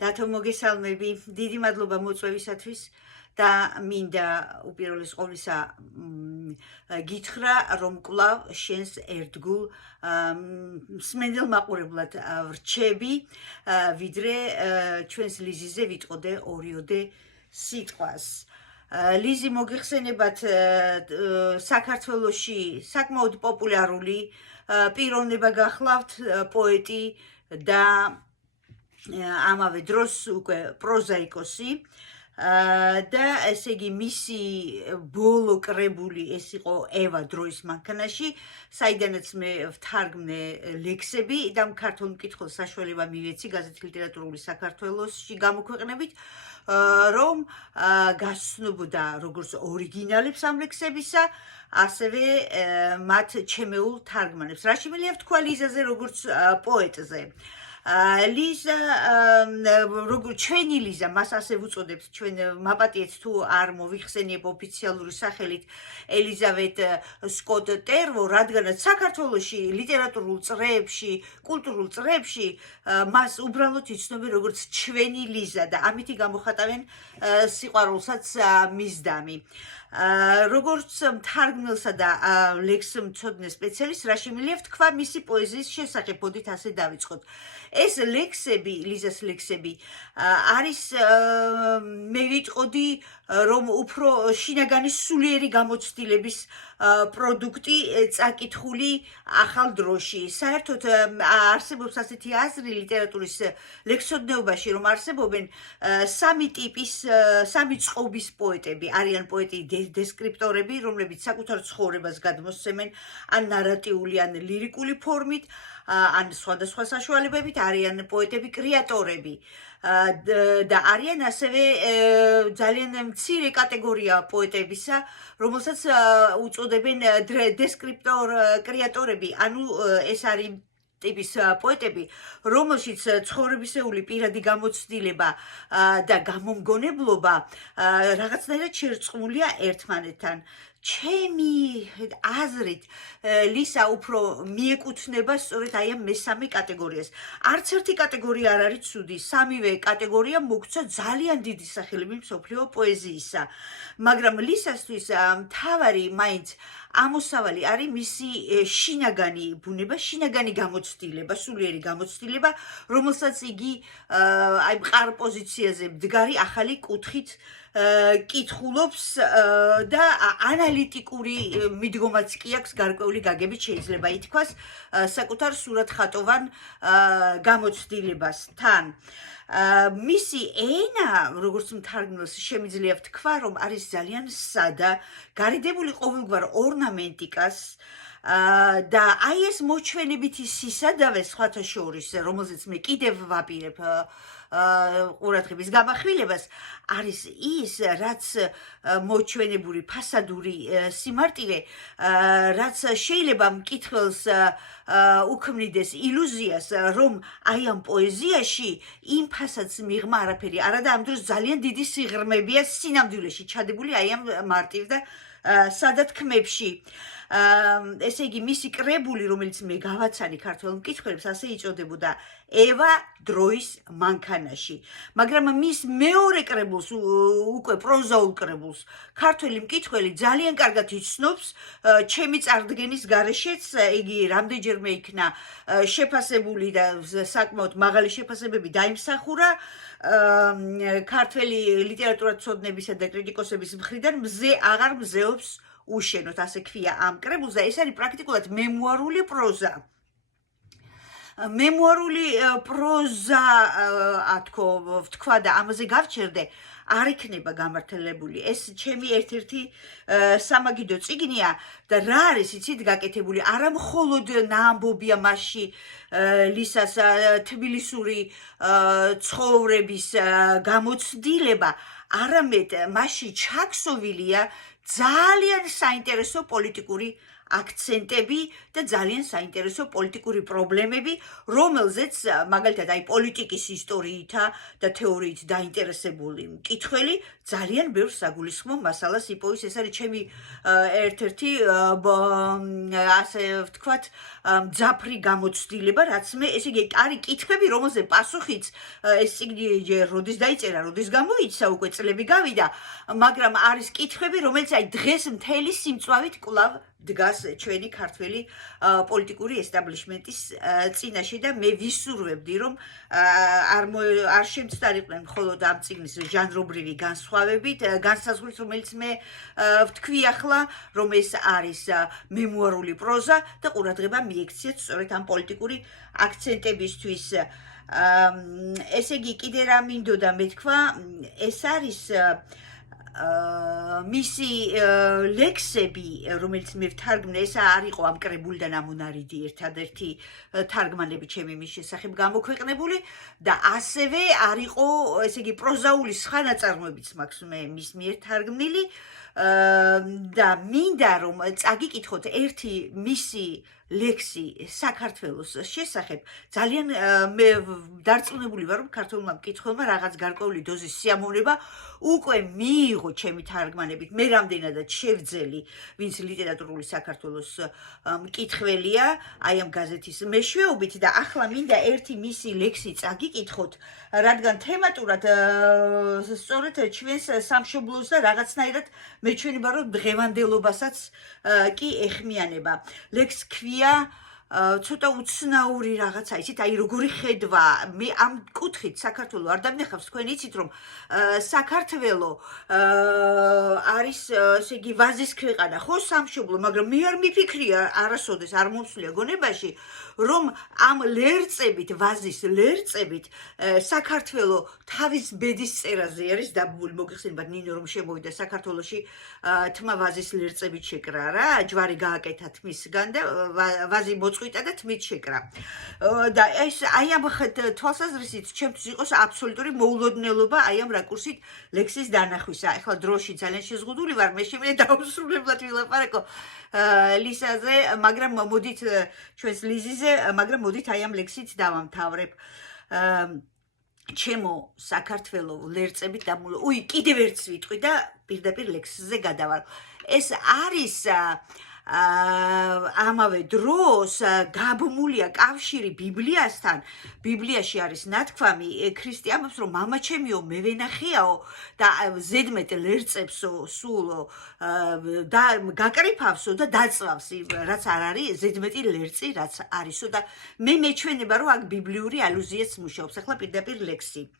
დათო მოგესალმები, დიდი მადლობა მოწვევისათვის და მინდა უპირველეს ყოვლისა გითხრა, რომ კვლავ შენს ერთგულ მსმენელ მაყურებლად ვრჩები, ვიდრე ჩვენს ლიზიზე ვიტყოდე ორიოდე სიტყვას. ლიზი მოგიხსენებათ საქართველოში საკმაოდ პოპულარული პიროვნება გახლავთ, პოეტი და ამავე დროს უკვე პროზაიკოსი და ესე იგი მისი ბოლო კრებული ეს იყო ევა დროის მანქანაში, საიდანაც მე ვთარგმნე ლექსები და ქართულ მკითხველს საშუალება მივეცი გაზეთი ლიტერატურული საქართველოსში გამოქვეყნებით, რომ გასცნობოდა როგორც ორიგინალებს ამ ლექსებისა, ასევე მათ ჩემეულ თარგმანებს. რა შემიძლია ვთქვა ლიზაზე როგორც პოეტზე? ლიზა, ჩვენი ლიზა, მას ასე ვუწოდებთ, ჩვენ მაპატიეთ თუ არ მოვიხსენიებ ოფიციალური სახელით ელიზავეთ სკოტ ტერვო, რადგანაც საქართველოში ლიტერატურულ წრეებში, კულტურულ წრეებში მას უბრალოდ იცნობენ როგორც ჩვენი ლიზა და ამითი გამოხატავენ სიყვარულსაც მისდამი. როგორც მთარგმნელსა და ლექს მცოდნე სპეციალისტს, რა შემიძლია ვთქვა მისი პოეზიის შესახებ, მოდით ასე დავიწყოთ. ეს ლექსები, ლიზას ლექსები არის, მე ვიტყოდი, რომ უფრო შინაგანი სულიერი გამოცდილების პროდუქტი წაკითხული ახალ დროში. საერთოდ არსებობს ასეთი აზრი ლიტერატურის ლექსოდნეობაში, რომ არსებობენ სამი ტიპის, სამი წყობის პოეტები. არიან პოეტი დესკრიპტორები, რომლებიც საკუთარ ცხოვრებას გადმოსცემენ ან ნარატიული, ან ლირიკული ფორმით, ან სხვადასხვა საშუალებებით, არიან პოეტები კრეატორები და არიან ასევე ძალიან მცირე კატეგორია პოეტებისა, რომელსაც უწოდებენ დესკრიპტორ კრეატორები, ანუ ეს არის ტიპის პოეტები, რომელშიც ცხოვრებისეული პირადი გამოცდილება და გამომგონებლობა რაღაცნაირად შერწყმულია ერთმანეთთან. ჩემი აზრით ლიზა უფრო მიეკუთვნება სწორედ აი ამ მესამე კატეგორიას. არც ერთი კატეგორია არ არის ცუდი, სამივე კატეგორია მოგცა ძალიან დიდი სახელები მსოფლიო პოეზიისა. მაგრამ ლიზასთვის მთავარი მაინც ამოსავალი არის მისი შინაგანი ბუნება, შინაგანი გამოცდილება, სულიერი გამოცდილება, რომელსაც იგი აი მყარ პოზიციაზე მდგარი ახალი კუთხით კითხულობს და ანალიტიკური მიდგომაც კი აქვს გარკვეული გაგებით შეიძლება ითქვას საკუთარ სურათხატოვან გამოცდილებასთან. მისი ენა, როგორც მთარგმნელს შემიძლია ვთქვა, რომ არის ძალიან სადა, გარიდებული ყოველგვარ ორნამენტიკას და აი ეს მოჩვენებითი სისადავე სხვათა შორის, რომელზეც მე კიდევ ვაპირებ ყურადღების გამახვილებას, არის ის, რაც მოჩვენებული ფასადური სიმარტივე, რაც შეიძლება მკითხველს უქმნიდეს ილუზიას, რომ აი ამ პოეზიაში იმ ფასადს მიღმა არაფერი არა და ამ დროს ძალიან დიდი სიღრმეებია სინამდვილეში ჩადებული აი ამ მარტივ და სადა თქმებში. ესე იგი, მისი კრებული, რომელიც მე გავაცანი ქართველ მკითხველებს, ასე იწოდებოდა ევა დროის მანქანაში. მაგრამ მის მეორე კრებულს, უკვე პროზაულ კრებულს, ქართველი მკითხველი ძალიან კარგად იცნობს, ჩემი წარდგენის გარეშეც იგი რამდენჯერმე იქნა შეფასებული და საკმაოდ მაღალი შეფასებები დაიმსახურა ქართველი ლიტერატურათმცოდნებისა და კრიტიკოსების მხრიდან, მზე აღარ მზეობს უშენოთ, ასე ქვია ამ კრებულს და ეს არის პრაქტიკულად მემუარული პროზა. მემუარული პროზა, ვთქვა და ამაზე გავჩერდე, არ იქნება გამართლებული. ეს ჩემი ერთ-ერთი სამაგიდო წიგნია და რა არის იცით გაკეთებული? არა მხოლოდ ნაამბობია მასში ლიზას თბილისური ცხოვრების გამოცდილება, არამედ მასში ჩაქსოვილია ძალიან საინტერესო პოლიტიკური აქცენტები და ძალიან საინტერესო პოლიტიკური პრობლემები, რომელზეც მაგალითად აი პოლიტიკის ისტორიითა და თეორიით დაინტერესებული მკითხველი ძალიან ბევრ საგულისხმო მასალას იპოვის. ეს არის ჩემი ერთ-ერთი ასე ვთქვათ მძაფრი გამოცდილება, რაც მე ესე იგი არის კითხვები, რომელზე პასუხიც ეს წიგნი როდის დაიწერა, როდის გამოიცა, უკვე წლები გავიდა, მაგრამ არის კითხვები, რომელიც აი დღეს მთელი სიმწვავით კვლავ დგას ჩვენი ქართველი პოლიტიკური ესტაბლიშმენტის წინაშე და მე ვისურვებდი, რომ არ შემცდარიყვნენ მხოლოდ ამ წიგნის ჟანრობრივი განსაზღვრით, რომელიც მე ვთქვი ახლა, რომ ეს არის მემუარული პროზა და ყურადღება მიექციათ სწორედ ამ პოლიტიკური აქცენტებისთვის. ესე იგი, კიდე რა მინდოდა მეთქვა, ეს არის მისი ლექსები, რომელიც მე ვთარგმნე, ეს არ იყო ამ კრებულიდან ამონარიდი ერთადერთი თარგმანები ჩემი მის შესახებ გამოქვეყნებული და ასევე არ იყო, ესე იგი, პროზაული სხვა ნაწარმოებიც მაქვს მე მის მიერ თარგმნილი და მინდა რომ წაგიკითხოთ ერთი მისი ლექსი საქართველოს შესახებ. ძალიან მე დარწმუნებული ვარ, რომ ქართველმა მკითხველმა რაღაც გარკვეული დოზის სიამოვნება უკვე მიიღო ჩემი თარგმანებით. მე რამდენადაც შევძელი, ვინც ლიტერატურული საქართველოს მკითხველია, აი ამ გაზეთის მეშვეობით და ახლა მინდა ერთი მისი ლექსი წაგიკითხოთ, რადგან თემატურად სწორედ ჩვენს სამშობლოს და რაღაცნაირად მეჩვენება, რომ დღევანდელობასაც კი ეხმიანება. ლექსს ქვია ცოტა უცნაური რაღაცა, იცით, აი როგორი ხედვა, მე ამ კუთხით საქართველო არ დამნახავს, თქვენ იცით, რომ საქართველო არის, ესე იგი, ვაზის ქვეყანა, ხო, სამშობლო, მაგრამ მე არ მიფიქრია არასოდეს არ მომსვლია გონებაში, რომ ამ ლერწებით, ვაზის ლერწებით საქართველო თავის ბედის წერაზე არის დაბმული. მოგეხსენებათ ნინო რომ შემოვიდა საქართველოში თმა ვაზის ლერწებით შეკრა რა, ჯვარი გააკეთა თმისგან და ვაზი მოწყვიტა და თმით შეკრა. და ეს აი ამ თვალსაზრისით ჩემთვის იყოს აბსოლუტური მოულოდნელობა აი ამ რაკურსით ლექსის დანახვისა. ეხლა დროში ძალიან შეზღუდული ვარ, მე შემიძლია დაუსრულებლად ვილაპარაკო ლისაზე, მაგრამ მოდით ჩვენს ლიზიზე, მაგრამ მოდით აი ამ ლექსით დავამთავრებ. ჩემო საქართველო ლერწებით დამულო. უი, კიდევ ერთ ვიტყვი და პირდაპირ ლექსზე გადავალ. ეს არის ამავე დროს გაბმულია კავშირი ბიბლიასთან. ბიბლიაში არის ნათქვამი, ქრისტე ამბობს, რომ მამა ჩემიო მე ვენახეაო და ზედმეტ ლერწებსო სულ და გაკრიფავსო და დაწვავს, რაც არ არის ზედმეტი ლერწი, რაც არისო და მე მეჩვენება, რომ აქ ბიბლიური ალუზიაც მუშაობს. ახლა პირდაპირ ლექსი.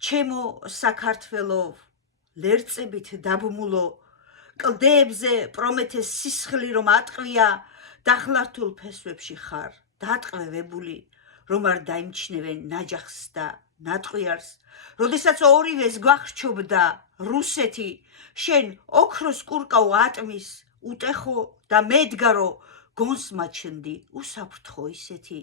ჩემო საქართველო ლერწებით დაბმულო, კლდეებზე პრომეთეს სისხლი რომ ატყვია, დახლართულ ფესვებში ხარ დატყვევებული, რომ არ დაიმჩნევენ ნაჯახს და ნატყვიარს. როდესაც ორივეს გვახრჩობდა რუსეთი, შენ ოქროს კურკაო ატმის, უტეხო და მედგარო, გონს მაჩნდი უსაფრთხო ისეთი.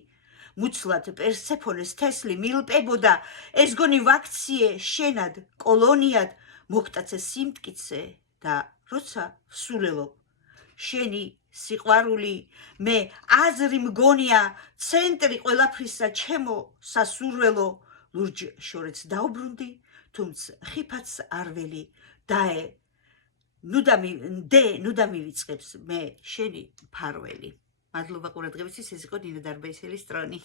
მუცლად პერსეფონეს თესლი მილპებოდა, ეს გონი ვაქციე შენად, კოლონიად, მოგტაცე სიმტკიცე და როცა ვსულელო, შენი სიყვარული, მე აზრი მგონია, ცენტრი ყველაფრისა ჩემო სასურველო, ლურჯ შორეც დაუბრუნდი, თუმცა ხიფაც არველი, დაე, ნუ დამივიწყებს მე შენი მფარველი. მადლობა ყურადღებისთვის, ეს იყო ნინო დარბეისელის ტრონი.